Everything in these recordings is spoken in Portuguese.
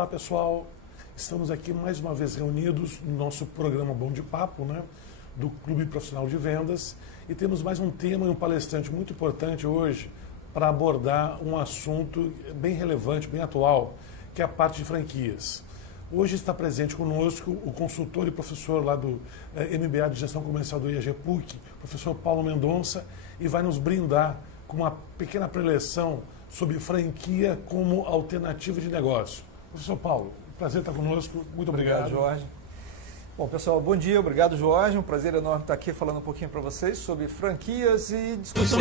Olá, pessoal. Estamos aqui mais uma vez reunidos no nosso programa Bom de Papo, né, do Clube Profissional de Vendas. E temos mais um tema e um palestrante muito importante hoje para abordar um assunto bem relevante, bem atual, que é a parte de franquias. Hoje está presente conosco o consultor e professor lá do MBA de Gestão Comercial do IAG PUC, professor Paulo Mendonça, e vai nos brindar com uma pequena preleção sobre franquia como alternativa de negócio. Professor Paulo, prazer estar conosco. Muito obrigado. Obrigado, Jorge. Bom, pessoal, bom dia. Obrigado, Jorge. Um prazer enorme estar aqui falando um pouquinho para vocês sobre franquias e discussão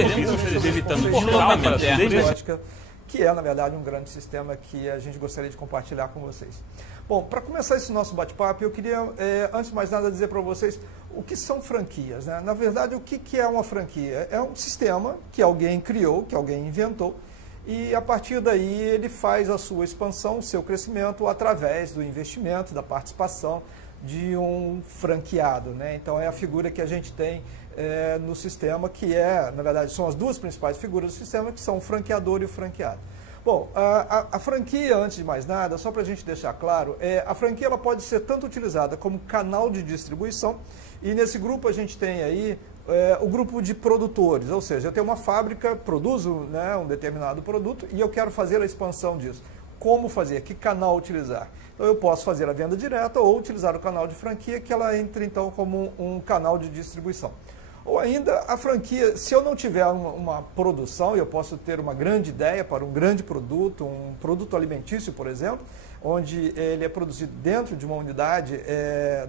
que é, na verdade, um grande sistema que a gente gostaria de compartilhar com vocês. Bom, para começar esse nosso bate-papo, eu queria, antes de mais nada, dizer para vocês o que são franquias, né? Na verdade, o que é uma franquia? É um sistema que alguém criou, que alguém inventou, e a partir daí ele faz a sua expansão, o seu crescimento através do investimento, da participação de um franqueado, né? Então é a figura que a gente tem no sistema, que na verdade, são as duas principais figuras do sistema, que são o franqueador e o franqueado. Bom, a franquia, antes de mais nada, só para a gente deixar claro, a franquia ela pode ser tanto utilizada como canal de distribuição, e nesse grupo a gente tem aí o grupo de produtores, ou seja, eu tenho uma fábrica, produzo, né, um determinado produto e eu quero fazer a expansão disso. Como fazer? Que canal utilizar? Então eu posso fazer a venda direta ou utilizar o canal de franquia, que ela entra então como um canal de distribuição. Ou ainda a franquia, se eu não tiver uma produção, eu posso ter uma grande ideia para um grande produto, um produto alimentício, por exemplo, onde ele é produzido dentro de uma unidade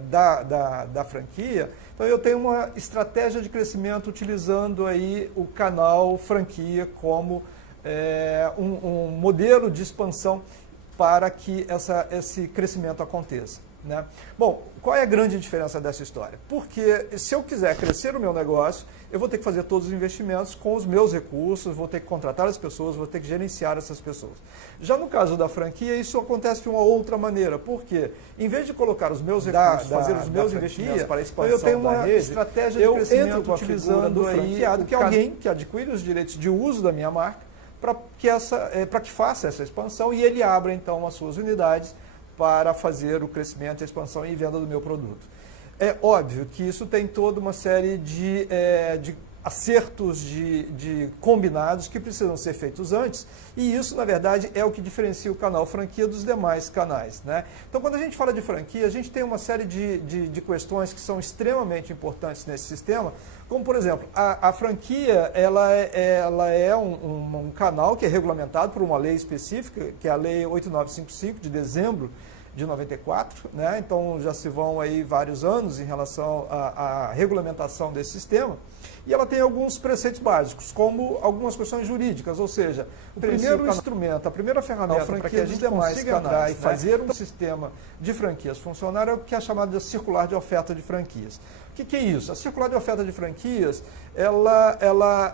da franquia. Então eu tenho uma estratégia de crescimento utilizando aí o canal franquia como um modelo de expansão para que esse crescimento aconteça, né? Bom, qual é a grande diferença dessa história? Porque se eu quiser crescer o meu negócio, eu vou ter que fazer todos os investimentos com os meus recursos, vou ter que contratar as pessoas, vou ter que gerenciar essas pessoas. Já no caso da franquia, isso acontece de uma outra maneira, porque em vez de colocar os meus recursos, fazer os meus investimentos para a expansão, eu tenho uma estratégia de crescimento utilizando o franqueado, que é alguém que adquire os direitos de uso da minha marca, para que faça essa expansão e ele abra então as suas unidades para fazer o crescimento, a expansão e venda do meu produto. É óbvio que isso tem toda uma série de acertos, de combinados que precisam ser feitos antes, e isso, na verdade, é o que diferencia o canal franquia dos demais canais, né? Então, quando a gente fala de franquia, a gente tem uma série de questões que são extremamente importantes nesse sistema, como, por exemplo, a franquia ela é um canal que é regulamentado por uma lei específica, que é a Lei 8955, de dezembro de 94, né? Então já se vão aí vários anos em relação à regulamentação desse sistema, e ela tem alguns preceitos básicos, como algumas questões jurídicas, ou seja, o primeiro instrumento, a primeira ferramenta para que a gente consiga entrar e fazer um sistema de franquias funcionar é o que é chamado de circular de oferta de franquias. O que é isso? A circular de oferta de franquias, ela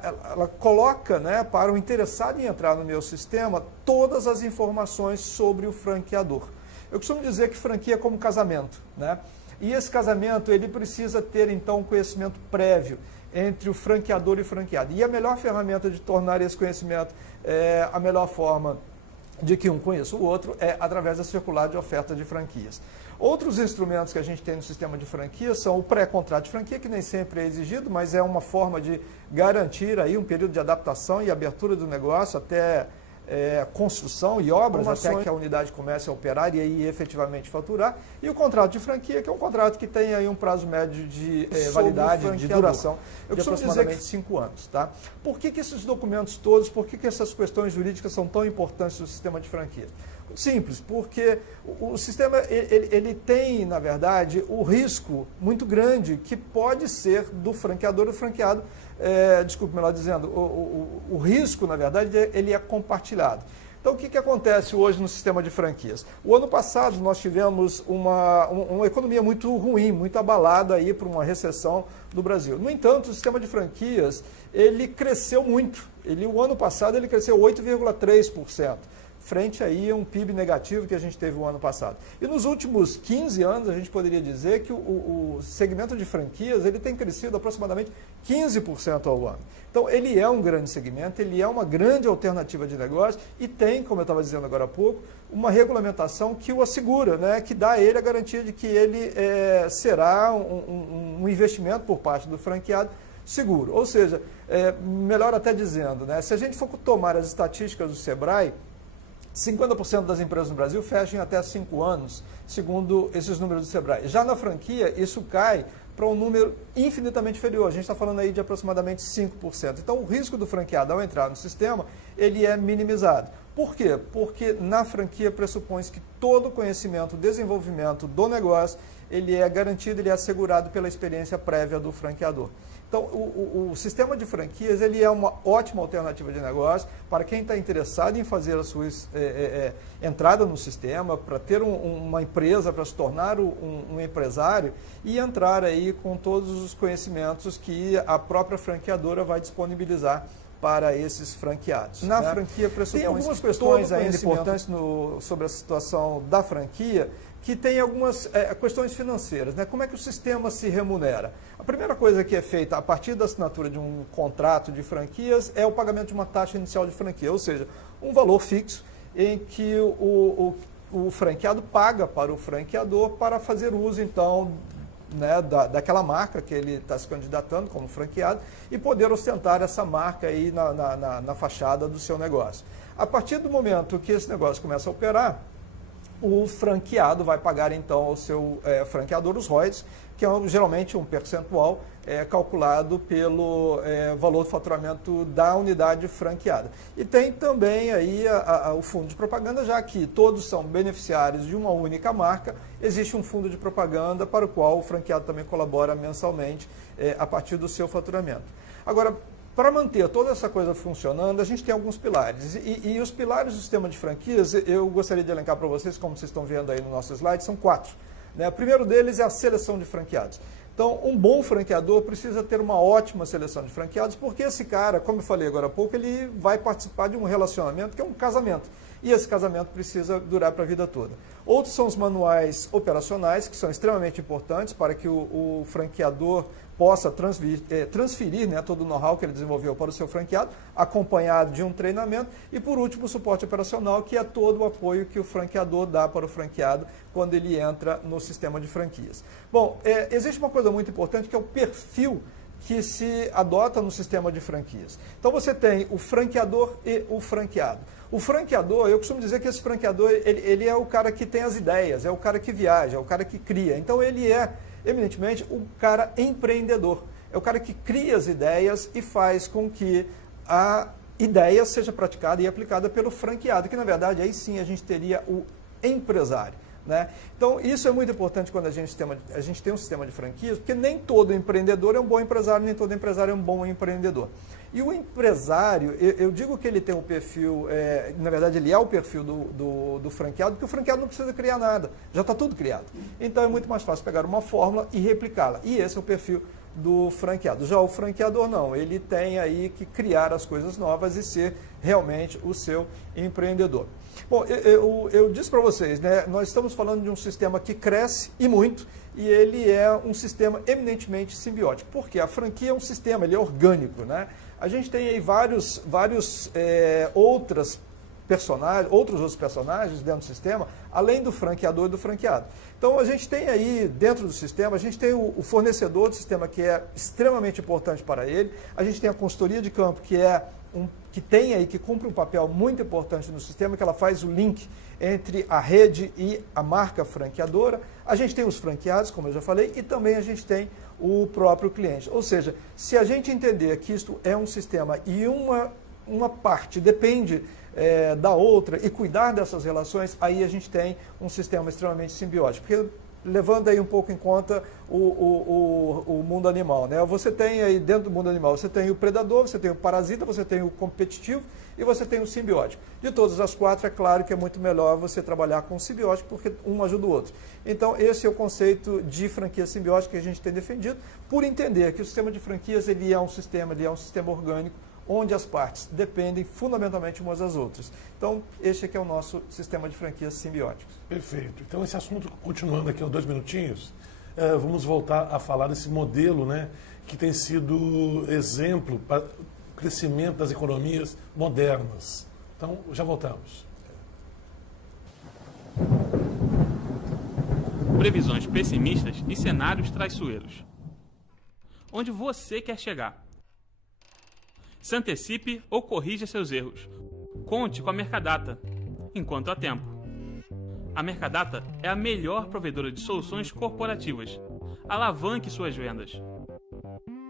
coloca, né, para o interessado em entrar no meu sistema todas as informações sobre o franqueador. Eu costumo dizer que franquia é como casamento, né? E esse casamento ele precisa ter então um conhecimento prévio entre o franqueador e o franqueado. E a melhor ferramenta de tornar esse conhecimento a melhor forma de que um conheça o outro é através da circular de oferta de franquias. Outros instrumentos que a gente tem no sistema de franquia são o pré-contrato de franquia, que nem sempre é exigido, mas é uma forma de garantir aí um período de adaptação e abertura do negócio até construção e obras, até que a unidade comece a operar e aí efetivamente faturar. E o contrato de franquia, que é um contrato que tem aí um prazo médio de validade, de duração, eu costumo dizer que 5 anos. Tá? Por que esses documentos todos, por que essas questões jurídicas são tão importantes no sistema de franquia? Simples, porque o sistema ele tem, na verdade, o risco muito grande que pode ser do franqueador e do franqueado. Desculpe, melhor dizendo, o risco, na verdade, ele é compartilhado. Então, o que acontece hoje no sistema de franquias? O ano passado nós tivemos uma economia muito ruim, muito abalada aí por uma recessão do Brasil. No entanto, o sistema de franquias, ele cresceu muito. O ano passado ele cresceu 8,3%. frente aí a um PIB negativo que a gente teve o ano passado. E nos últimos 15 anos, a gente poderia dizer que o segmento de franquias ele tem crescido aproximadamente 15% ao ano. Então, ele é um grande segmento, ele é uma grande alternativa de negócio e tem, como eu estava dizendo agora há pouco, uma regulamentação que o assegura, né, que dá a ele a garantia de que ele será um investimento por parte do franqueado seguro. Ou seja, melhor até dizendo, né, se a gente for tomar as estatísticas do Sebrae, 50% das empresas no Brasil fecham até 5 anos, segundo esses números do Sebrae. Já na franquia, isso cai para um número infinitamente inferior. A gente está falando aí de aproximadamente 5%. Então, o risco do franqueado ao entrar no sistema, ele é minimizado. Por quê? Porque na franquia pressupõe-se que todo o conhecimento, desenvolvimento do negócio, ele é garantido, ele é assegurado pela experiência prévia do franqueador. Então, o sistema de franquias ele é uma ótima alternativa de negócio para quem está interessado em fazer a sua entrada no sistema, para ter uma empresa, para se tornar um empresário e entrar aí com todos os conhecimentos que a própria franqueadora vai disponibilizar para esses franqueados. Na franquia pressupõe tem algumas questões ainda importantes sobre a situação da franquia, que tem algumas questões financeiras, né? Como é que o sistema se remunera? A primeira coisa que é feita a partir da assinatura de um contrato de franquias é o pagamento de uma taxa inicial de franquia, ou seja, um valor fixo em que o franqueado paga para o franqueador para fazer uso, então, né, daquela marca que ele está se candidatando como franqueado e poder ostentar essa marca aí na fachada do seu negócio. A partir do momento que esse negócio começa a operar, o franqueado vai pagar então ao seu franqueador os royalties, que é geralmente um percentual calculado pelo valor do faturamento da unidade franqueada. E tem também aí o fundo de propaganda, já que todos são beneficiários de uma única marca, existe um fundo de propaganda para o qual o franqueado também colabora mensalmente a partir do seu faturamento. Agora, para manter toda essa coisa funcionando, a gente tem alguns pilares. E os pilares do sistema de franquias, eu gostaria de elencar para vocês, como vocês estão vendo aí no nosso slide, são 4. Né? O primeiro deles é a seleção de franqueados. Então, um bom franqueador precisa ter uma ótima seleção de franqueados, porque esse cara, como eu falei agora há pouco, ele vai participar de um relacionamento que é um casamento. E esse casamento precisa durar para a vida toda. Outros são os manuais operacionais, que são extremamente importantes para que o franqueador possa transferir, né, todo o know-how que ele desenvolveu para o seu franqueado, acompanhado de um treinamento. E, por último, o suporte operacional, que é todo o apoio que o franqueador dá para o franqueado quando ele entra no sistema de franquias. Bom, existe uma coisa muito importante, que é o perfil que se adota no sistema de franquias. Então, você tem o franqueador e o franqueado. O franqueador, eu costumo dizer que esse franqueador, ele é o cara que tem as ideias, é o cara que viaja, é o cara que cria. Então, ele é, eminentemente, o cara empreendedor. É o cara que cria as ideias e faz com que a ideia seja praticada e aplicada pelo franqueado, que, na verdade, aí sim a gente teria o empresário. Né? Então, isso é muito importante quando a gente tem um sistema de franquias, porque nem todo empreendedor é um bom empresário, nem todo empresário é um bom empreendedor. E o empresário, eu digo que ele tem um perfil, na verdade ele é o perfil do franqueado, porque o franqueado não precisa criar nada, já está tudo criado. Então é muito mais fácil pegar uma fórmula e replicá-la. E esse é o perfil do franqueado. Já o franqueador não, ele tem aí que criar as coisas novas e ser realmente o seu empreendedor. Bom, eu disse para vocês, né, nós estamos falando de um sistema que cresce e muito, e ele é um sistema eminentemente simbiótico. Porque a franquia é um sistema, ele é orgânico, né? A gente tem aí outros personagens dentro do sistema, além do franqueador e do franqueado. Então, a gente tem aí, dentro do sistema, a gente tem o fornecedor do sistema, que é extremamente importante para ele. A gente tem a consultoria de campo, que cumpre um papel muito importante no sistema, que ela faz o link entre a rede e a marca franqueadora. A gente tem os franqueados, como eu já falei, e também a gente tem o próprio cliente. Ou seja, se a gente entender que isto é um sistema e uma parte depende da outra e cuidar dessas relações, aí a gente tem um sistema extremamente simbiótico. Porque, levando aí um pouco em conta o mundo animal, né? Você tem aí dentro do mundo animal, você tem o predador, você tem o parasita, você tem o competitivo e você tem o simbiótico. De todas as 4, é claro que é muito melhor você trabalhar com o simbiótico, porque um ajuda o outro. Então, esse é o conceito de franquia simbiótica que a gente tem defendido, por entender que o sistema de franquias ele é um sistema orgânico, onde as partes dependem fundamentalmente umas das outras. Então, este aqui é o nosso sistema de franquias simbióticos. Perfeito. Então, esse assunto, continuando aqui uns 2 minutinhos, vamos voltar a falar desse modelo, né, que tem sido exemplo para o crescimento das economias modernas. Então, já voltamos. Previsões pessimistas e cenários traiçoeiros. Onde você quer chegar? Se antecipe ou corrija seus erros. Conte com a Mercadata, enquanto há tempo. A Mercadata é a melhor provedora de soluções corporativas. Alavanque suas vendas.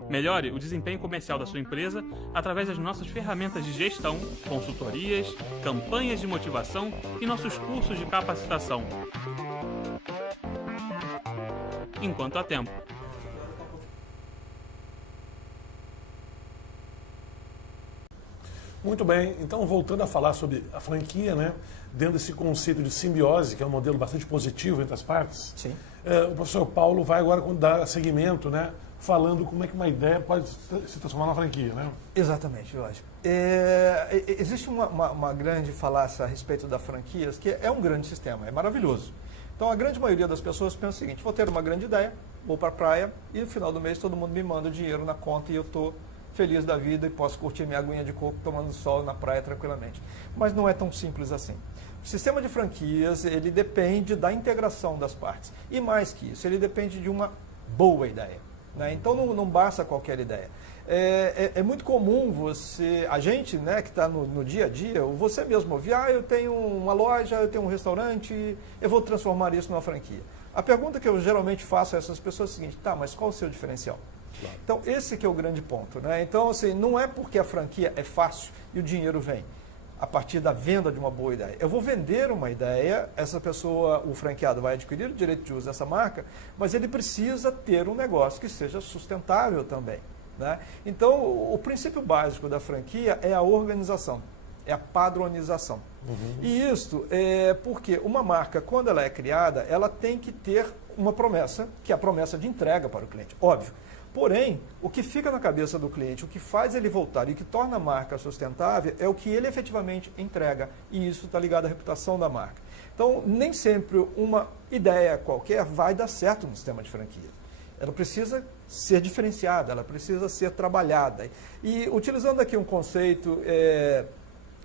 Melhore o desempenho comercial da sua empresa através das nossas ferramentas de gestão, consultorias, campanhas de motivação e nossos cursos de capacitação. Enquanto há tempo. Muito bem, então voltando a falar sobre a franquia, né, dentro desse conceito de simbiose, que é um modelo bastante positivo entre as partes, Sim. O professor Paulo vai agora dar seguimento, né, falando como é que uma ideia pode se transformar numa franquia. Né? Exatamente, Jorge. Existe uma grande falácia a respeito da franquias, que é um grande sistema, é maravilhoso. Então, a grande maioria das pessoas pensa o seguinte: vou ter uma grande ideia, vou para a praia e no final do mês todo mundo me manda o dinheiro na conta e eu estou feliz da vida e posso curtir minha aguinha de coco tomando sol na praia tranquilamente. Mas não é tão simples assim. O sistema de franquias, ele depende da integração das partes. E mais que isso, ele depende de uma boa ideia. Né? Então, não basta qualquer ideia. É muito comum a gente, né, que está no dia a dia, você mesmo ouvir, eu tenho uma loja, eu tenho um restaurante, eu vou transformar isso numa franquia. A pergunta que eu geralmente faço a essas pessoas é a seguinte: tá, mas qual o seu diferencial? Claro. Então, esse que é o grande ponto. Né? Então, assim, não é porque a franquia é fácil e o dinheiro vem a partir da venda de uma boa ideia. Eu vou vender uma ideia, essa pessoa, o franqueado, vai adquirir o direito de uso dessa marca, mas ele precisa ter um negócio que seja sustentável também. Né? Então, o princípio básico da franquia é a organização, é a padronização. E isso é porque uma marca, quando ela é criada, ela tem que ter uma promessa, que é a promessa de entrega para o cliente, óbvio. Porém, o que fica na cabeça do cliente, o que faz ele voltar e o que torna a marca sustentável é o que ele efetivamente entrega. E isso está ligado à reputação da marca. Então, nem sempre uma ideia qualquer vai dar certo no sistema de franquia. Ela precisa ser diferenciada, ela precisa ser trabalhada. E utilizando aqui um conceito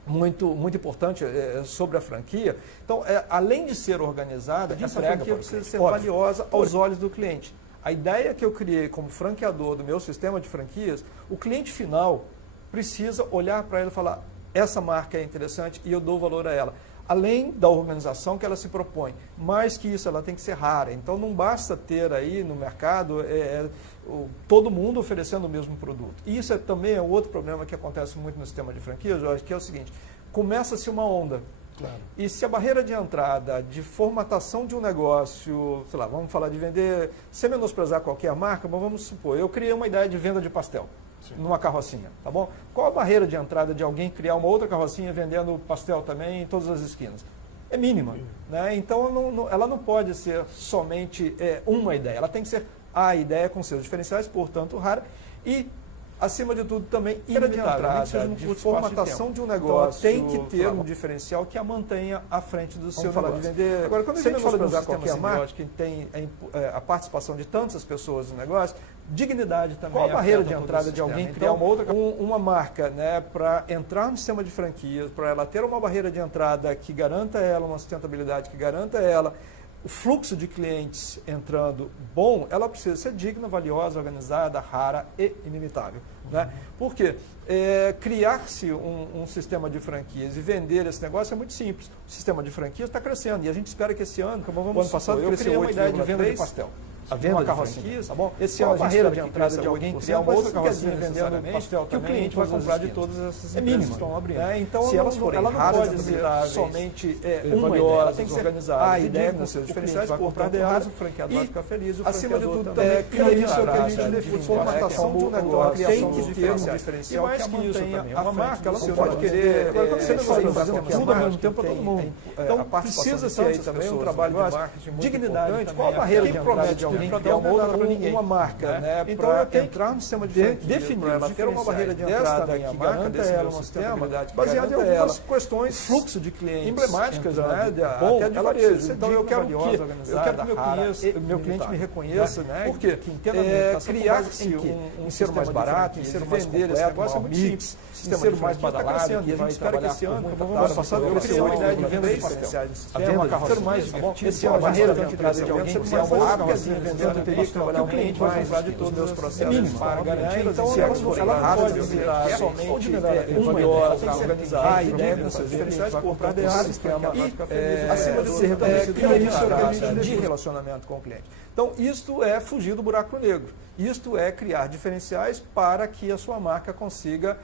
muito importante sobre a franquia, então, além de ser organizada, essa franquia precisa ser valiosa aos olhos do cliente. A ideia que eu criei como franqueador do meu sistema de franquias, o cliente final precisa olhar para ela e falar: essa marca é interessante e eu dou valor a ela. Além da organização que ela se propõe, mais que isso, ela tem que ser rara. Então, não basta ter aí no mercado todo mundo oferecendo o mesmo produto. E isso também é outro problema que acontece muito no sistema de franquias, Jorge, que é o seguinte: começa-se uma onda. Claro. E se a barreira de entrada, de formatação de um negócio, sei lá, vamos falar de vender, sem menosprezar qualquer marca, mas vamos supor, eu criei uma ideia de venda de pastel. Sim. Numa carrocinha, tá bom? Qual a barreira de entrada de alguém criar uma outra carrocinha vendendo pastel também em todas as esquinas? É mínima, né? Então ela não pode ser somente uma ideia, ela tem que ser a ideia com seus diferenciais, portanto rara, e acima de tudo também ilimitada, de formatação de um negócio. Então, tem que ter um diferencial que a mantenha à frente do seu negócio. De vender. Agora, quando a gente fala de um sistema marca que tem a participação de tantas pessoas no negócio, dignidade também. Qual a barreira de entrada de alguém criar uma marca, né, para entrar no sistema de franquias, para ela ter uma barreira de entrada que garanta ela uma sustentabilidade, que garanta ela o fluxo de clientes entrando bom, ela precisa ser digna, valiosa, organizada, rara e ilimitável. Né? Porque criar-se um sistema de franquias e vender esse negócio é muito simples. O sistema de franquias está crescendo e a gente espera que esse ano, como o ano passado, eu criei uma ideia de venda de pastel. A venda de franquias, tá bom? Esse ano a barreira de entrada de alguém criar uma outra carrocinha vendendo pastel que o cliente vai comprar de todas essas empresas que estão abrindo. Então, se elas forem raras, pode ser somente uma ideia, ela tem que ser organizada. A ideia com seus diferenciais, vai comprar delas, o franqueador vai ficar feliz, o acima de tudo também criar isso é o que a gente define. Formatação de um negócio tem que ter um diferencial que mantenha a marca, ela não pode querer. Agora, quando você vai fazer tudo ao mesmo tempo para todo mundo. Então, precisa ser aí também um trabalho de marketing muito importante. Qual a barreira de entrada de alguém nem pra criar dar uma ninguém. Uma marca, né? Então eu tenho entrar no sistema de definir ela ter uma barreira de entrada que garanta ela uma sistema baseada em algumas questões, fluxo de clientes emblemáticas, né? Até de varejo. Então eu quero que meu cliente me reconheça, né? Porque criar-se em ser mais barato, em ser mais completo, esse negócio é muito simples. Em ser mais badalado, e a gente espera que esse ano, como vamos passado, eu criei uma ideia de vendas diferenciais no sistema, de ser mais divertido, esse ano a barreira de entrada de alguém ser mais rápido, assim, vendendo, eu teria que trabalhar um cliente mais de todos os meus processos para garantir, então ela não pode virar somente uma valiosa, organizada, a ideia de ser diferenciais por trás desse sistema e, acima de ser reconhecido, de relacionamento com o cliente. Então, isto é fugir do buraco negro. Isto é criar diferenciais para que a sua marca consiga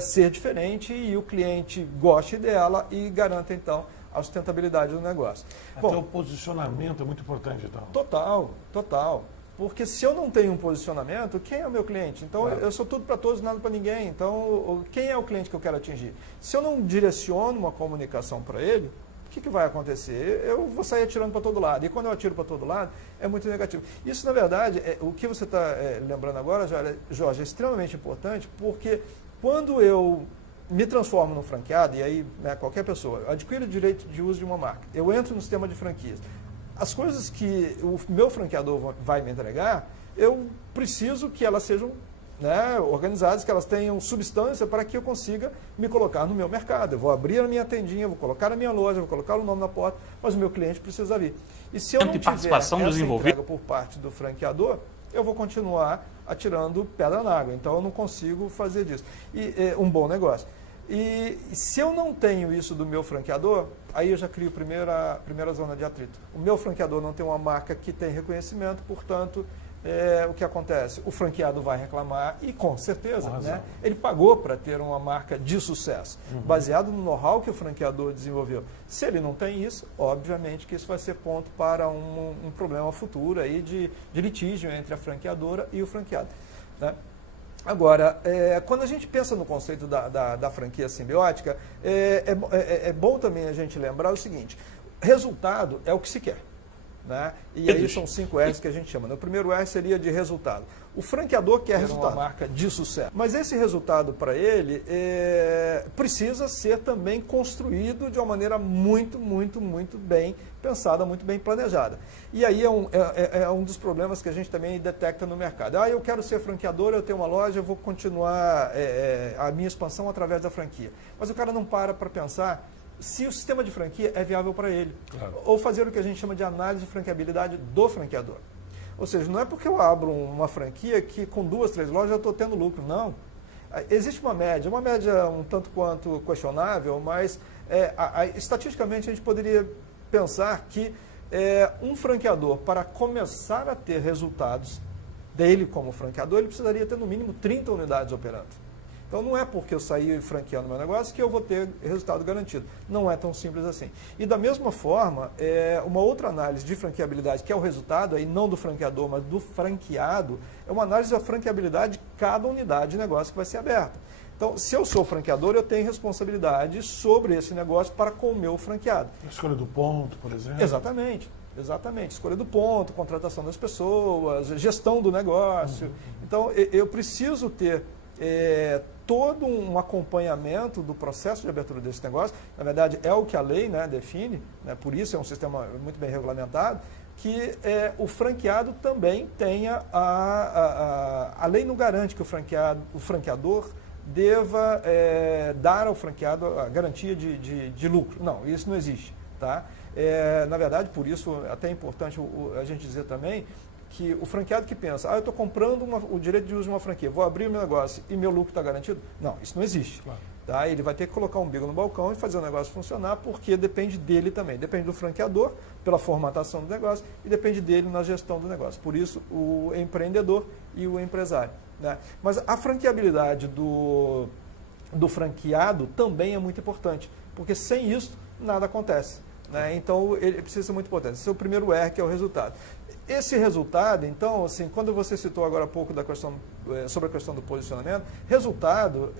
ser diferente e o cliente goste dela e garanta, então, a sustentabilidade do negócio. Até o posicionamento é muito importante, então. Total. Porque se eu não tenho um posicionamento, quem é o meu cliente? Então, eu sou tudo para todos, nada para ninguém. Então, quem é o cliente que eu quero atingir? Se eu não direciono uma comunicação para ele, o que vai acontecer? Eu vou sair atirando para todo lado. E quando eu atiro para todo lado, é muito negativo. Isso, na verdade, o que você está lembrando agora, Jorge, é extremamente importante, porque quando eu me transformo num franqueado, e aí qualquer pessoa, eu adquiro o direito de uso de uma marca, eu entro no sistema de franquias, as coisas que o meu franqueador vai me entregar, eu preciso que elas sejam organizadas, que elas tenham substância para que eu consiga me colocar no meu mercado. Eu vou abrir a minha tendinha, vou colocar a minha loja, vou colocar o nome na porta, mas o meu cliente precisa vir. E se eu não tiver essa entrega por parte do franqueador, eu vou continuar atirando pedra na água. Então, eu não consigo fazer disso. E um bom negócio. E se eu não tenho isso do meu franqueador, aí eu já crio a primeira zona de atrito. O meu franqueador não tem uma marca que tem reconhecimento, portanto, o que acontece? O franqueado vai reclamar e, com certeza, ele pagou para ter uma marca de sucesso, baseado no know-how que o franqueador desenvolveu. Se ele não tem isso, obviamente que isso vai ser ponto para um problema futuro aí de litígio entre a franqueadora e o franqueado, né? Agora, quando a gente pensa no conceito da franquia simbiótica, é bom também a gente lembrar o seguinte: resultado é o que se quer. Né? E aí são 5 R's que a gente chama. O primeiro R seria de resultado. O franqueador quer resultado, uma marca de sucesso. Mas esse resultado para ele precisa ser também construído de uma maneira muito bem pensada, muito bem planejada. E aí é um dos problemas que a gente também detecta no mercado. Eu quero ser franqueador, eu tenho uma loja, eu vou continuar a minha expansão através da franquia. Mas o cara não para pensar se o sistema de franquia é viável para ele. Claro. Ou fazer o que a gente chama de análise de franqueabilidade do franqueador. Ou seja, não é porque eu abro uma franquia que com 2, 3 lojas eu estou tendo lucro. Não. Existe uma média um tanto quanto questionável, mas estatisticamente a gente poderia pensar que um franqueador, para começar a ter resultados dele como franqueador, ele precisaria ter no mínimo 30 unidades operando. Então, não é porque eu saí franqueando meu negócio que eu vou ter resultado garantido. Não é tão simples assim. E, da mesma forma, uma outra análise de franqueabilidade, que é o resultado, aí não do franqueador, mas do franqueado, é uma análise da franqueabilidade de cada unidade de negócio que vai ser aberta. Então, se eu sou franqueador, eu tenho responsabilidade sobre esse negócio para com o meu franqueado. A escolha do ponto, por exemplo. Exatamente. Escolha do ponto, contratação das pessoas, gestão do negócio. Então, eu preciso ter todo um acompanhamento do processo de abertura desse negócio. Na verdade, é o que a lei define, por isso é um sistema muito bem regulamentado, que o franqueado também tenha a lei não garante que o franqueador deva dar ao franqueado a garantia de lucro. Não, isso não existe. Tá? Na verdade, por isso, até é importante a gente dizer também que o franqueado que pensa, eu estou comprando o direito de uso de uma franquia, vou abrir o meu negócio e meu lucro está garantido? Não, isso não existe. Claro. Tá? Ele vai ter que colocar um bico no balcão e fazer o negócio funcionar, porque depende dele também. Depende do franqueador, pela formatação do negócio, e depende dele na gestão do negócio. Por isso, o empreendedor e o empresário. Né? Mas a franqueabilidade do franqueado também é muito importante, porque sem isso, nada acontece. Né? Então, ele precisa ser muito importante. Esse é o primeiro R, que é o resultado. Esse resultado, então, assim, quando você citou agora há pouco sobre a questão do posicionamento, resultado,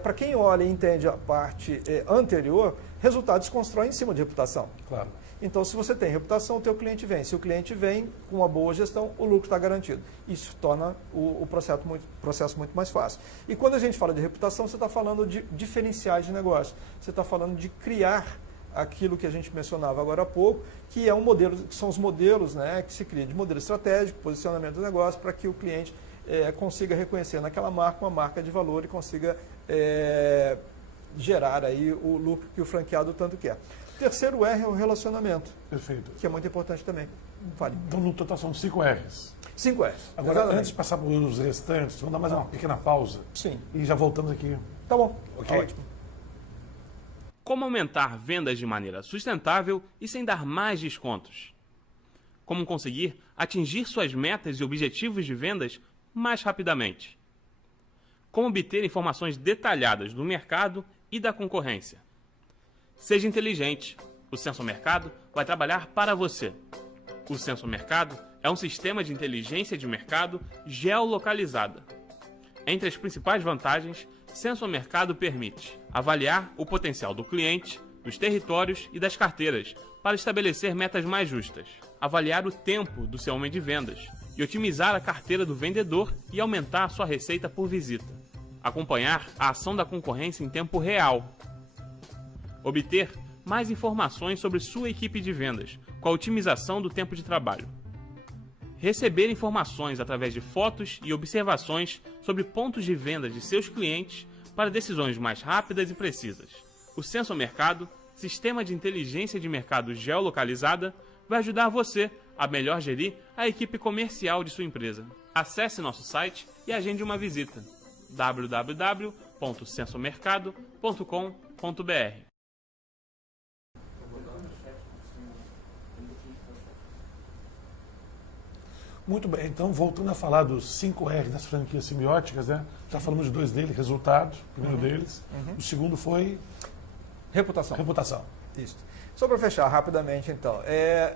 para quem olha e entende a parte anterior, resultados constroem em cima de reputação. Claro. Então, se você tem reputação, o teu cliente vem. Se o cliente vem com uma boa gestão, o lucro está garantido. Isso torna o processo muito mais fácil. E quando a gente fala de reputação, você está falando de diferenciais de negócio. Você está falando de criar aquilo que a gente mencionava agora há pouco, que é um modelo, que são os modelos, né, que se cria de modelo estratégico, posicionamento do negócio, para que o cliente consiga reconhecer naquela marca uma marca de valor e consiga gerar aí o lucro que o franqueado tanto quer. O terceiro R é o relacionamento. Perfeito. Que é muito importante também. Fale. Então, no total, são 5 R's. 5 R's. Agora, Exatamente. antes de passar para os restantes, vamos dar mais uma pequena pausa. Sim. E já voltamos aqui. Tá bom. Ok. Ótimo. Como aumentar vendas de maneira sustentável e sem dar mais descontos? Como conseguir atingir suas metas e objetivos de vendas mais rapidamente? Como obter informações detalhadas do mercado e da concorrência? Seja inteligente. O Sensor Mercado vai trabalhar para você. O Sensor Mercado é um sistema de inteligência de mercado geolocalizada. Entre as principais vantagens, Sensor Mercado permite avaliar o potencial do cliente, dos territórios e das carteiras para estabelecer metas mais justas, avaliar o tempo do seu homem de vendas e otimizar a carteira do vendedor e aumentar sua receita por visita, acompanhar a ação da concorrência em tempo real, obter mais informações sobre sua equipe de vendas com a otimização do tempo de trabalho, receber informações através de fotos e observações sobre pontos de venda de seus clientes para decisões mais rápidas e precisas. O Sensor Mercado, sistema de inteligência de mercado geolocalizada, vai ajudar você a melhor gerir a equipe comercial de sua empresa. Acesse nosso site e agende uma visita. www.sensormercado.com.br. Muito bem, então voltando a falar dos 5 R das franquias simbióticas, né? Já falamos de 2 deles, resultado, o primeiro deles. O segundo foi Reputação. reputação. Isso. Só para fechar rapidamente, então.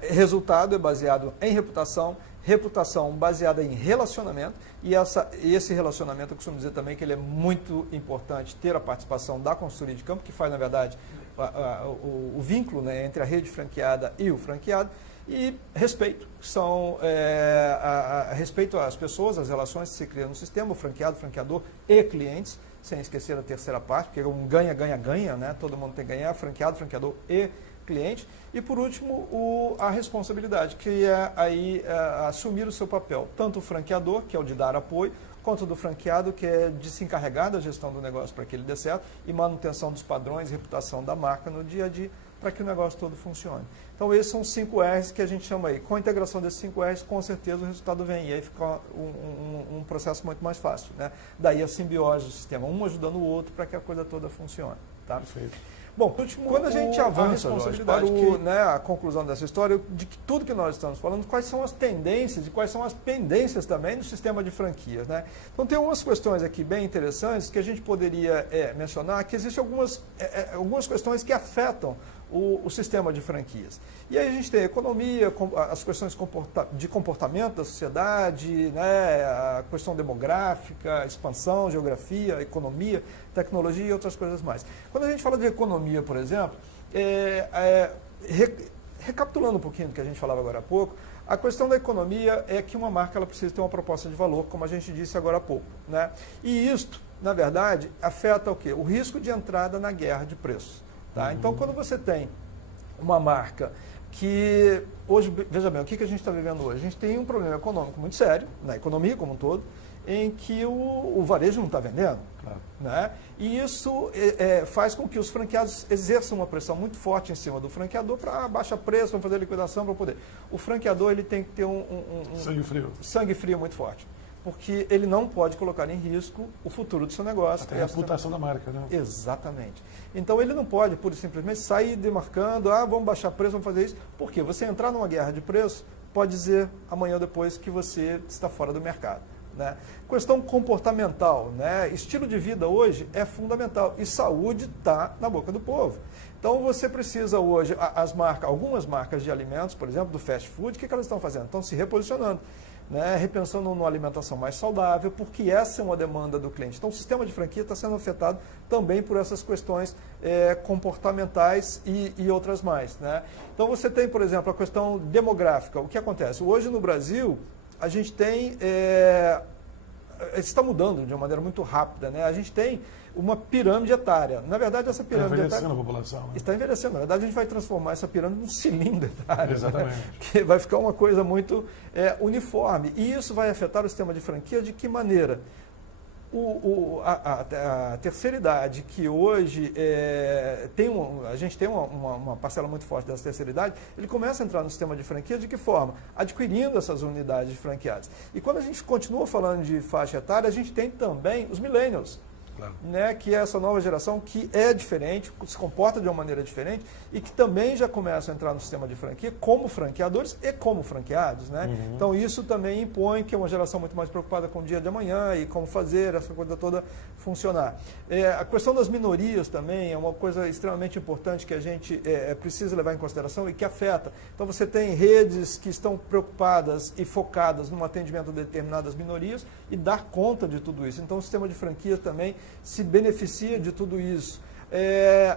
Resultado é baseado em reputação, reputação baseada em relacionamento, e esse relacionamento, eu costumo dizer também que ele é muito importante ter a participação da consultoria de campo, que faz, na verdade, o vínculo, né, entre a rede franqueada e o franqueado, e respeito, são respeito às pessoas, às relações que se criam no sistema, o franqueado, franqueador e clientes, sem esquecer a terceira parte, porque é um ganha-ganha-ganha, né? Todo mundo tem que ganhar, franqueado, franqueador e cliente. E por último, a responsabilidade, que é aí assumir o seu papel, tanto o franqueador, que é o de dar apoio, quanto do franqueado, que é de se encarregar da gestão do negócio para que ele dê certo e manutenção dos padrões e reputação da marca no dia a dia para que o negócio todo funcione. Então, esses são 5 R's que a gente chama aí. Com a integração desses 5 R's, com certeza o resultado vem. E aí fica um processo muito mais fácil, né? Daí a simbiose do sistema, um ajudando o outro para que a coisa toda funcione. Tá? Perfeito. Bom, quando a gente avança, Jorge, para a conclusão dessa história, de que tudo que nós estamos falando, quais são as tendências e quais são as pendências também do sistema de franquias, né? Então, tem algumas questões aqui bem interessantes que a gente poderia mencionar, que existem algumas questões que afetam o sistema de franquias. E aí a gente tem a economia, as questões de comportamento da sociedade, né, a questão demográfica, expansão, geografia, economia, tecnologia e outras coisas mais. Quando a gente fala de economia, por exemplo, recapitulando um pouquinho do que a gente falava agora há pouco, a questão da economia é que uma marca ela precisa ter uma proposta de valor, como a gente disse agora há pouco, né? E isto, na verdade, afeta o quê? O risco de entrada na guerra de preços. Tá? Então, quando você tem uma marca que hoje, veja bem, o que a gente está vivendo hoje? A gente tem um problema econômico muito sério, na economia como um todo, em que o varejo não está vendendo. Claro. Né? E isso faz com que os franqueados exerçam uma pressão muito forte em cima do franqueador para baixar preço, para fazer liquidação, para poder. O franqueador ele tem que ter sangue frio muito forte. Porque ele não pode colocar em risco o futuro do seu negócio. Até a reputação da marca, né? Exatamente. Então ele não pode, pura e simplesmente, sair demarcando, vamos baixar preço, vamos fazer isso. Porque você entrar numa guerra de preço, pode dizer amanhã ou depois que você está fora do mercado. Né? Questão comportamental, né? Estilo de vida hoje é fundamental e saúde está na boca do povo. Então você precisa hoje, algumas marcas de alimentos, por exemplo, do fast food, o que elas estão fazendo? Estão se reposicionando. né, repensando numa alimentação mais saudável, porque essa é uma demanda do cliente. Então, o sistema de franquia está sendo afetado também por essas questões comportamentais e outras mais, né? Então, você tem, por exemplo, a questão demográfica. O que acontece? Hoje, no Brasil, a gente tem... está mudando de uma maneira muito rápida, né? A gente tem uma pirâmide etária. Na verdade, essa pirâmide etária... a população, né? Está envelhecendo. Na verdade, a gente vai transformar essa pirâmide num cilindro etário. Exatamente. Né? Que vai ficar uma coisa muito uniforme. E isso vai afetar o sistema de franquia de que maneira? A terceira idade, que hoje a gente tem uma parcela muito forte dessa terceira idade, ele começa a entrar no sistema de franquia de que forma? Adquirindo essas unidades franqueadas. E quando a gente continua falando de faixa etária, a gente tem também os millennials. Claro. Né, que é essa nova geração que é diferente, se comporta de uma maneira diferente e que também já começa a entrar no sistema de franquia como franqueadores e como franqueados. Né? Uhum. Então isso também impõe que é uma geração muito mais preocupada com o dia de amanhã e como fazer essa coisa toda funcionar. A questão das minorias também é uma coisa extremamente importante que a gente precisa levar em consideração e que afeta. Então você tem redes que estão preocupadas e focadas no atendimento de determinadas minorias e dar conta de tudo isso. Então o sistema de franquia também se beneficia de tudo isso.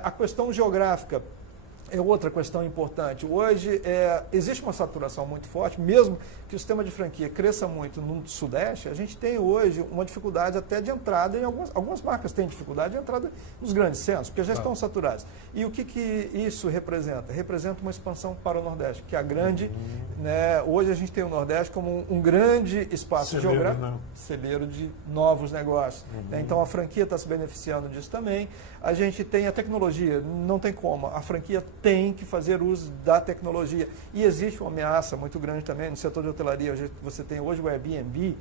A questão geográfica é outra questão importante. Hoje existe uma saturação muito forte, mesmo que o sistema de franquia cresça muito no Sudeste, a gente tem hoje uma dificuldade até de entrada, em algumas marcas têm dificuldade de entrada nos grandes centros, porque já estão saturadas. E o que isso representa? Representa uma expansão para o Nordeste, que é a grande, né, hoje a gente tem o Nordeste como um grande espaço geográfico, celeiro de novos negócios. Então a franquia está se beneficiando disso também. A gente tem a tecnologia, não tem como, a franquia tem que fazer uso da tecnologia. E existe uma ameaça muito grande também no setor de hotelaria. Você tem hoje o Airbnb,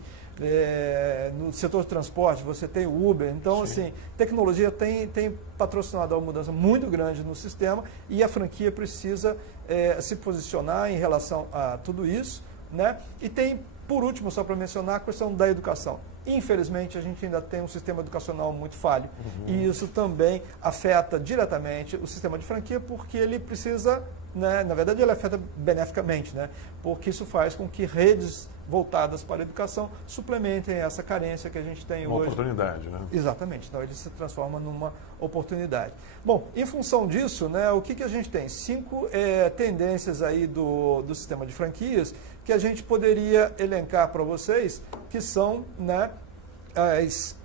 no setor de transporte você tem o Uber. Então, assim, tecnologia tem patrocinado uma mudança muito grande no sistema e a franquia precisa se posicionar em relação a tudo isso. Né? E tem, por último, só para mencionar, a questão da educação. Infelizmente, a gente ainda tem um sistema educacional muito falho. E isso também afeta diretamente o sistema de franquia, porque ele precisa, né, na verdade, ele afeta beneficamente, né, porque isso faz com que redes voltadas para a educação suplementem essa carência que a gente tem hoje. Uma oportunidade, né? Exatamente. Então, ele se transforma numa oportunidade. Bom, em função disso, né, o que a gente tem? 5 tendências aí do sistema de franquias que a gente poderia elencar para vocês, que são, né, as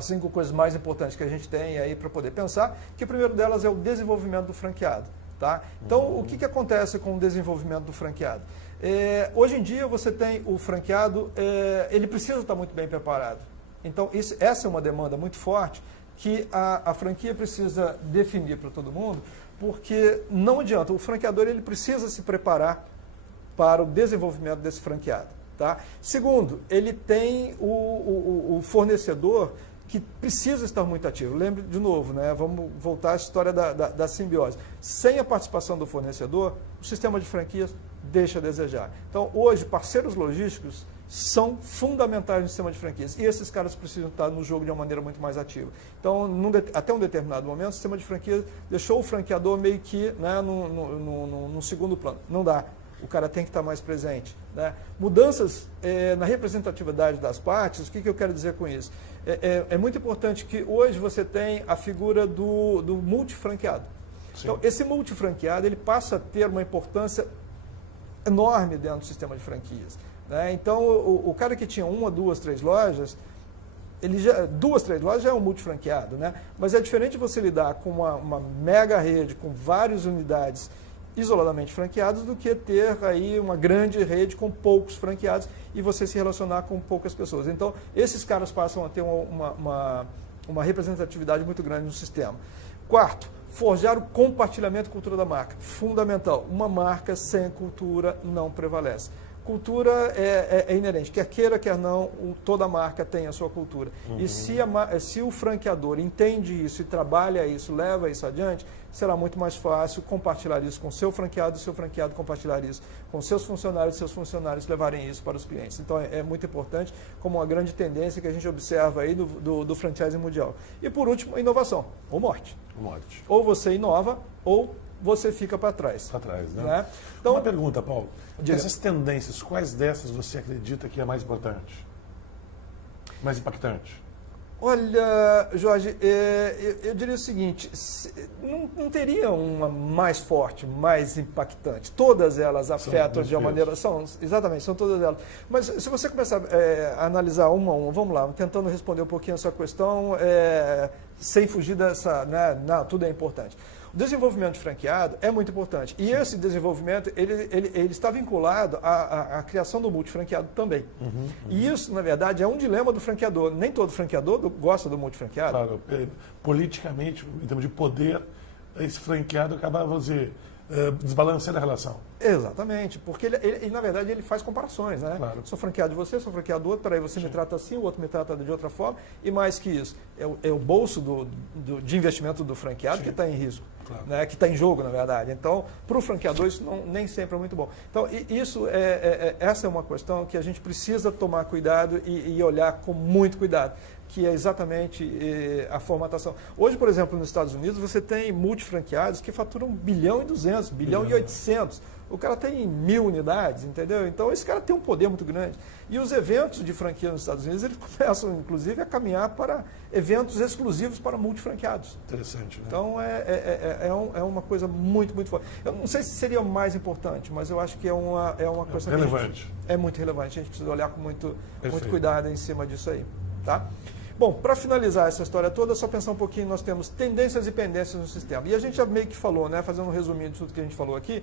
5 coisas mais importantes que a gente tem aí para poder pensar, que o primeiro delas é o desenvolvimento do franqueado. Tá? Então, o que acontece com o desenvolvimento do franqueado? Hoje em dia, você tem o franqueado, ele precisa estar muito bem preparado. Então, essa é uma demanda muito forte que a franquia precisa definir para todo mundo, porque não adianta, o franqueador ele precisa se preparar para o desenvolvimento desse franqueado. Tá? Segundo, ele tem o fornecedor que precisa estar muito ativo. Lembre de novo, né? Vamos voltar à história da simbiose. Sem a participação do fornecedor, o sistema de franquias deixa a desejar. Então, hoje, parceiros logísticos são fundamentais no sistema de franquias. E esses caras precisam estar no jogo de uma maneira muito mais ativa. Então, até um determinado momento, o sistema de franquias deixou o franqueador meio que, né, no segundo plano. Não dá. O cara tem que estar mais presente. Né? Mudanças na representatividade das partes, o que eu quero dizer com isso? É muito importante que hoje você tem a figura do multifranqueado. Então, esse multifranqueado ele passa a ter uma importância enorme dentro do sistema de franquias. Né? Então, o cara que tinha 1, 2, 3 lojas, 2, 3 lojas já é um multifranqueado. Né? Mas é diferente você lidar com uma mega rede, com várias unidades isoladamente franqueados, do que ter aí uma grande rede com poucos franqueados e você se relacionar com poucas pessoas. Então, esses caras passam a ter uma representatividade muito grande no sistema. Quarto, forjar o compartilhamento da cultura da marca. Fundamental. Uma marca sem cultura não prevalece. Cultura é inerente. Quer queira, quer não, toda marca tem a sua cultura. E se o franqueador entende isso e trabalha isso, leva isso adiante, será muito mais fácil compartilhar isso com o seu franqueado compartilhar isso com seus funcionários levarem isso para os clientes. Então, é muito importante, como uma grande tendência que a gente observa aí do franchising mundial. E, por último, inovação, ou morte. Ou você inova, ou você fica para trás. Para trás, né? Né? Então, uma pergunta, Paulo. Diga. Essas tendências, quais dessas você acredita que é mais importante? Mais impactante? Olha, Jorge, eu diria o seguinte, não teria uma mais forte, mais impactante. Todas elas afetam de uma maneira... Exatamente, são todas elas. Mas se você começar a analisar uma a uma, vamos lá, tentando responder um pouquinho a sua questão, sem fugir dessa... Né, não, tudo é importante. O desenvolvimento de franqueado é muito importante. E esse desenvolvimento, ele está vinculado à criação do multifranqueado também. E isso, na verdade, é um dilema do franqueador. Nem todo franqueador gosta do multifranqueado. Claro, politicamente, em termos de poder, esse franqueado acaba, vamos dizer, desbalanceando a relação. Exatamente, porque ele, na verdade, ele faz comparações, né? Claro. Sou franqueado de você, sou franqueado do outro, peraí, você me trata assim, o outro me trata de outra forma, e mais que isso, é o bolso de investimento do franqueado que está em risco, claro, né? Que está em jogo, na verdade. Então, para o franqueador, isso nem sempre é muito bom. Então, essa é uma questão que a gente precisa tomar cuidado e olhar com muito cuidado, que é exatamente a formatação. Hoje, por exemplo, nos Estados Unidos, você tem multifranqueados que faturam 1,2 bilhão, 1,8 bilhão. O cara tem 1.000 unidades, entendeu? Então, esse cara tem um poder muito grande. E os eventos de franquia nos Estados Unidos, eles começam, inclusive, a caminhar para eventos exclusivos para multifranqueados. Interessante, né? Então, é uma coisa muito, muito forte. Eu não sei se seria o mais importante, mas eu acho que é uma coisa relevante. É muito relevante. A gente precisa olhar com muito Perfeito. Cuidado em cima disso aí, tá? Bom, para finalizar essa história toda, só pensar um pouquinho, nós temos tendências e pendências no sistema. E a gente já meio que falou, né, fazendo um resuminho de tudo que a gente falou aqui,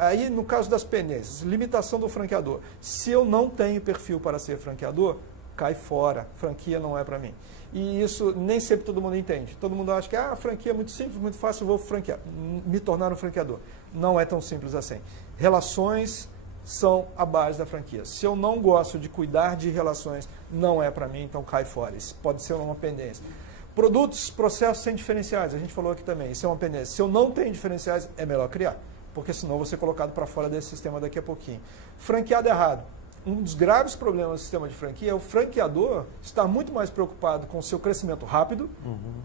aí no caso das pendências, limitação do franqueador. Se eu não tenho perfil para ser franqueador, cai fora, franquia não é para mim. E isso nem sempre todo mundo entende. Todo mundo acha que a franquia é muito simples, muito fácil, eu vou franquear, me tornar um franqueador. Não é tão simples assim. Relações são a base da franquia. Se eu não gosto de cuidar de relações, não é para mim, então cai fora. Isso pode ser uma pendência. Produtos, processos sem diferenciais, a gente falou aqui também, isso é uma pendência. Se eu não tenho diferenciais, é melhor criar, porque senão eu vou ser colocado para fora desse sistema daqui a pouquinho. Franqueado errado. Um dos graves problemas do sistema de franquia é o franqueador estar muito mais preocupado com o seu crescimento rápido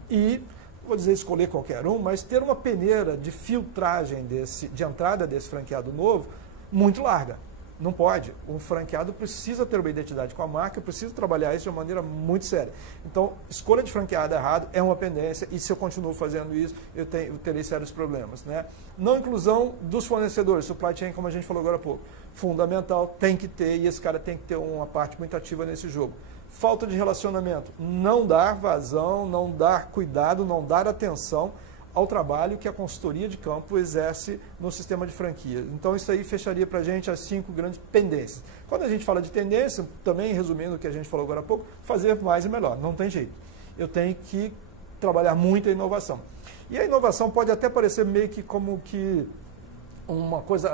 e, vou dizer escolher qualquer um, mas ter uma peneira de filtragem de entrada desse franqueado novo muito larga. Não pode. Um franqueado precisa ter uma identidade com a marca, precisa trabalhar isso de uma maneira muito séria. Então, escolha de franqueado errado é uma pendência e se eu continuo fazendo isso, eu terei sérios problemas, né? Não inclusão dos fornecedores, supply chain, como a gente falou agora há pouco. Fundamental, tem que ter, e esse cara tem que ter uma parte muito ativa nesse jogo. Falta de relacionamento, não dar vazão, não dar cuidado, não dar atenção ao trabalho que a consultoria de campo exerce no sistema de franquia. Então, isso aí fecharia para a gente as 5 grandes pendências. Quando a gente fala de tendência, também resumindo o que a gente falou agora há pouco, fazer mais e melhor, não tem jeito. Eu tenho que trabalhar muito a inovação. E a inovação pode até parecer meio que como que uma coisa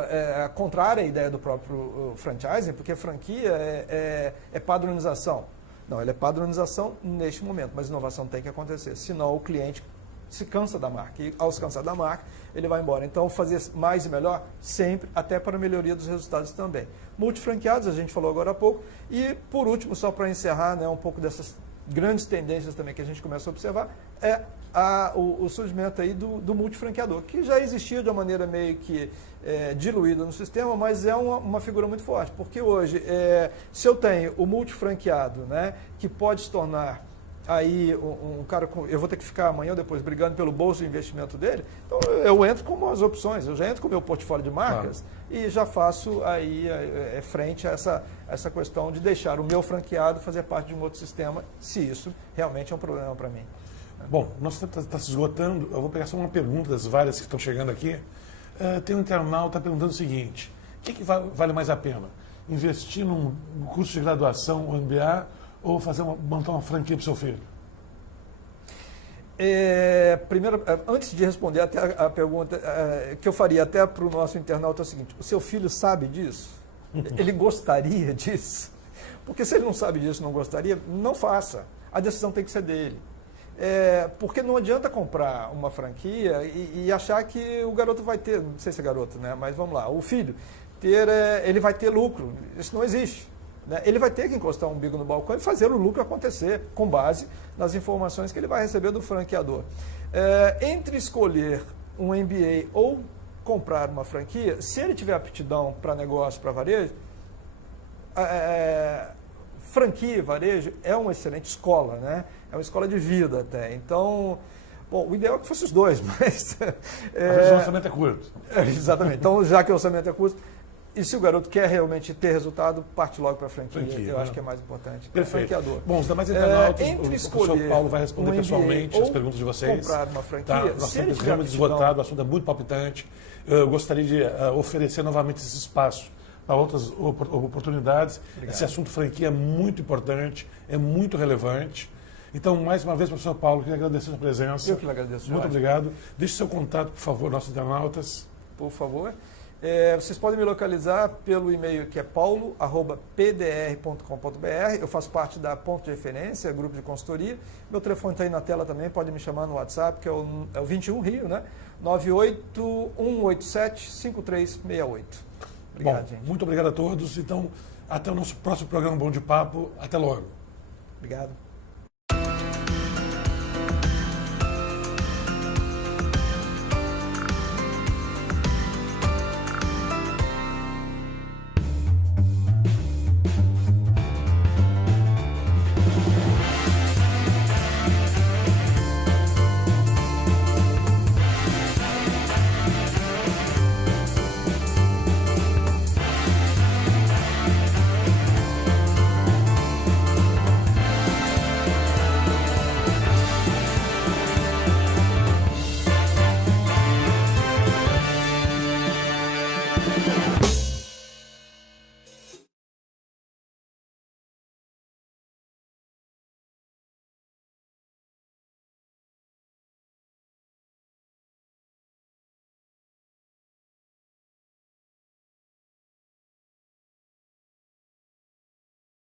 contrária à ideia do próprio franchising, porque a franquia é padronização. Não, ela é padronização neste momento, mas inovação tem que acontecer, senão o cliente se cansa da marca, e ao se cansar da marca, ele vai embora. Então, fazer mais e melhor, sempre, até para a melhoria dos resultados também. Multifranqueados, a gente falou agora há pouco, e por último, só para encerrar, né, um pouco dessas grandes tendências também que a gente começa a observar, o surgimento aí do multifranqueador, que já existia de uma maneira meio que diluída no sistema, mas é uma figura muito forte, porque hoje, se eu tenho o multifranqueado, né, que pode se tornar aí um cara, eu vou ter que ficar amanhã ou depois brigando pelo bolso de investimento dele, então eu entro com as opções, eu já entro com o meu portfólio de marcas e já faço aí frente a essa questão de deixar o meu franqueado fazer parte de um outro sistema, se isso realmente é um problema para mim. Bom, nosso tempo está se esgotando, eu vou pegar só uma pergunta das várias que estão chegando aqui. Tem um internauta perguntando o seguinte, o que vale mais a pena? Investir num curso de graduação, ou MBA, ou montar uma franquia para o seu filho? Primeiro, antes de responder até a pergunta que eu faria até para o nosso internauta é o seguinte, o seu filho sabe disso? Ele gostaria disso? Porque se ele não sabe disso, não gostaria, não faça. A decisão tem que ser dele. Porque não adianta comprar uma franquia e achar que o garoto vai ter, não sei se é garoto, né? Mas vamos lá, o filho, ele vai ter lucro. Isso não existe. Ele vai ter que encostar um umbigo no balcão e fazer o lucro acontecer com base nas informações que ele vai receber do franqueador. Entre escolher um MBA ou comprar uma franquia, se ele tiver aptidão para negócio, para varejo, franquia e varejo é uma excelente escola, né? É uma escola de vida até. Então, bom, o ideal é que fosse os dois, mas... Às vezes o orçamento é curto. Exatamente. Então, já que o orçamento é curto, e se o garoto quer realmente ter resultado, parte logo para a franquia. Eu acho que é mais importante. Perfeito. Franqueador. Bom, os demais internautas, entre o professor Paulo vai responder pessoalmente as perguntas de vocês. Comprar uma franquia, Nós estamos realmente esgotados, o assunto é muito palpitante. Eu gostaria de oferecer novamente esse espaço para outras oportunidades. Obrigado. Esse assunto franquia é muito importante, é muito relevante. Então, mais uma vez, professor Paulo, queria agradecer a sua presença. Eu que lhe agradeço. Muito obrigado. Deixe seu contato, por favor, nossos internautas. Por favor. Vocês podem me localizar pelo e-mail que é paulo@pdr.com.br. Eu faço parte da Ponto de Referência, grupo de consultoria. Meu telefone está aí na tela também, pode me chamar no WhatsApp, que é o 21 Rio, né? 981875368. Obrigado, Bom, gente. muito obrigado a todos. Então, até o nosso próximo programa Bom de Papo. Até logo. Obrigado.